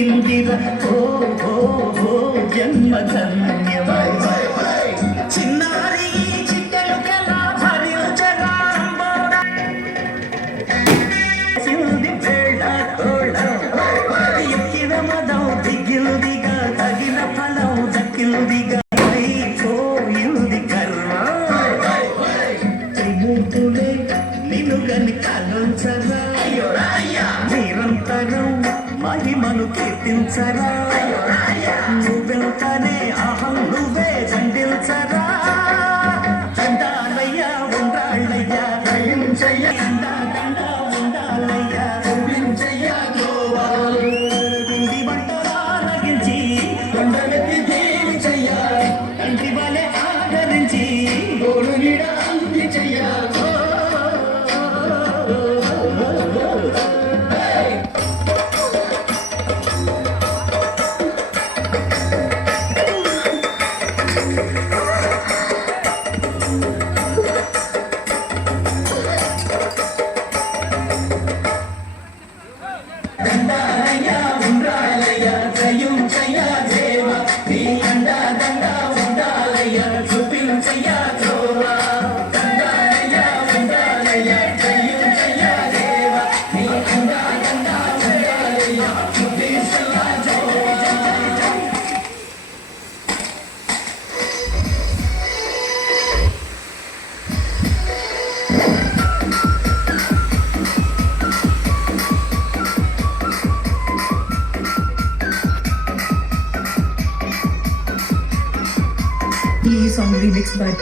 పుట్టిందిర ఓ ఓ ఓ జన్మ ధన్యమై చిన్నారి చిట్టెలు కలా భరించరా సిల్ది వేళ తోళ ఎక్కిన మదం దిగిల్దిగా తగిన ఫలం దక్కిల్దిగా పోయింది కర్మ త్రిమూర్తులే నిన్ను గని కాలంచరా నిరంతరం మహిమను కీర్తించరా నువ్వెంతనే అహం నువ్వే చండిల్చరా దండాలయ్యా ఉండాలయ్యా దయించయ్యా దండా ఉండాలయ్యా చూపించయ్యా గుండి వంటలాగించి కొండలెత్తి దేవిచయ్యా కంటి వలె ఆదరించి గోడు నీడ అందించయ్యా దండాలయ్యా ఉండాలయ్యా దయించయ్యా దేవ నీ అండా దండా ఉండాలయ్యా చూపించయ్యా ద్రోవా దండాలయ్యా ఉండాలయ్యా దయించయ్యా దేవ నీ అండా దండా ఉండాలయ్యా చూపించయ్యా ద్రోవా ఈ సాంగ్ రీమిక్స్ బై